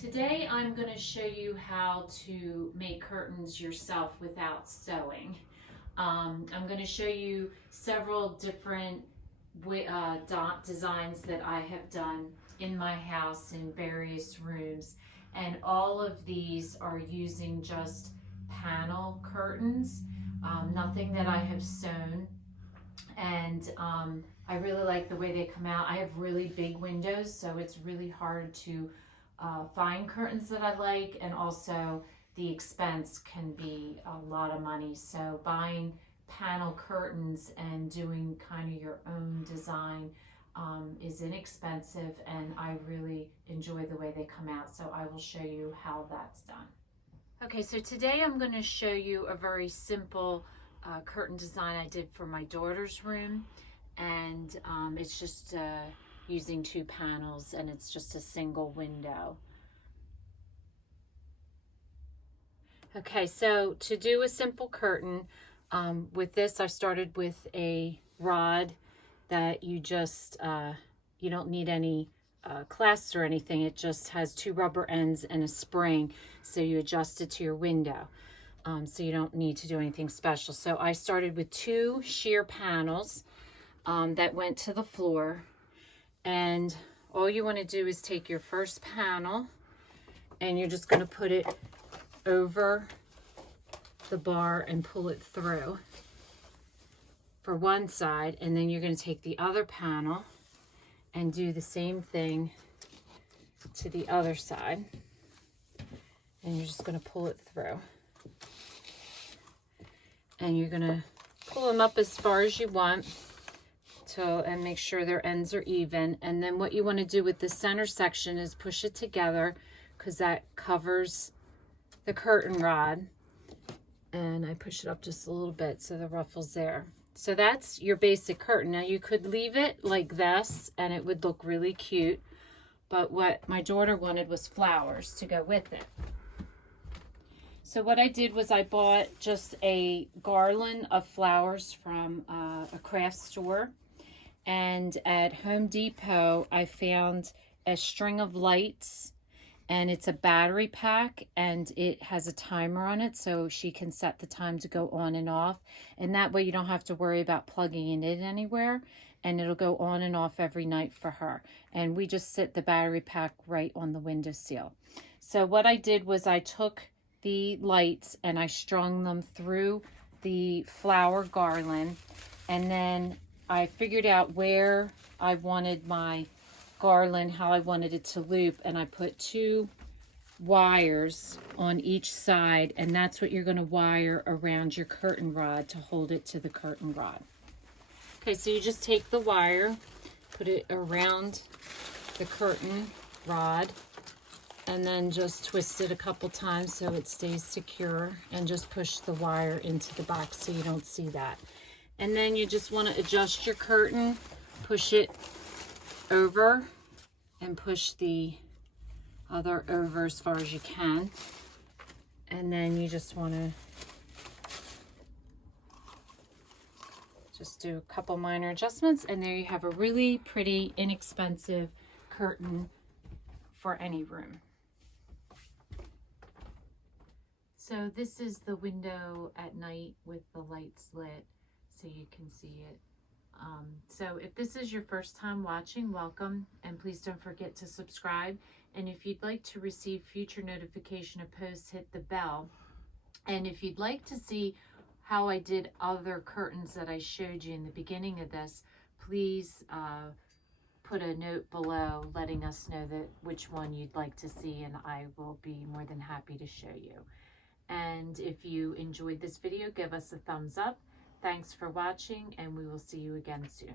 Today I'm going to show you how to make curtains yourself without sewing. I'm going to show you several different designs that I have done in my house in various rooms, and all of these are using just panel curtains, nothing that I have sewn. And I really like the way they come out. I have really big windows, so it's really hard to find curtains that I like, and also the expense can be a lot of money. So buying panel curtains and doing kind of your own design is inexpensive, and I really enjoy the way they come out. So I will show you how that's done. Okay, so today I'm going to show you a very simple curtain design I did for my daughter's room, and it's just using 2 panels, and it's just a single window. Okay, so to do a simple curtain, with this I started with a rod that you just, you don't need any clasps or anything. It just has 2 rubber ends and a spring, so you adjust it to your window. So you don't need to do anything special. So I started with 2 sheer panels that went to the floor, and all you want to do is take your first panel and you're just going to put it over the bar and pull it through for one side, and then you're going to take the other panel and do the same thing to the other side, and you're just going to pull it through. And you're going to pull them up as far as you want and make sure their ends are even. And then what you want to do with the center section is push it together, because that covers the curtain rod. And I push it up just a little bit so the ruffle's there. So that's your basic curtain. Now you could leave it like this and it would look really cute, but what my daughter wanted was flowers to go with it. So what I did was I bought just a garland of flowers from a craft store. And at Home Depot, I found a string of lights, and it's a battery pack, and it has a timer on it, so she can set the time to go on and off. And that way you don't have to worry about plugging it in anywhere, and it'll go on and off every night for her. And we just sit the battery pack right on the windowsill. So what I did was I took the lights and I strung them through the flower garland, and then I figured out where I wanted my garland, how I wanted it to loop, and I put 2 wires on each side, and that's what you're going to wire around your curtain rod to hold it to the curtain rod. Okay, so you just take the wire, put it around the curtain rod, and then just twist it a couple times so it stays secure, and just push the wire into the box so you don't see that. And then you just want to adjust your curtain, push it over, and push the other over as far as you can. And then you just want to just do a couple minor adjustments, and there you have a really pretty, inexpensive curtain for any room. So this is the window at night with the lights lit, so you can see it. So if this is your first time watching, welcome, and please don't forget to subscribe. And if you'd like to receive future notification of posts, hit the bell. And if you'd like to see how I did other curtains that I showed you in the beginning of this, please put a note below letting us know that which one you'd like to see, and I will be more than happy to show you. And if you enjoyed this video, give us a thumbs up. Thanks for watching, and we will see you again soon.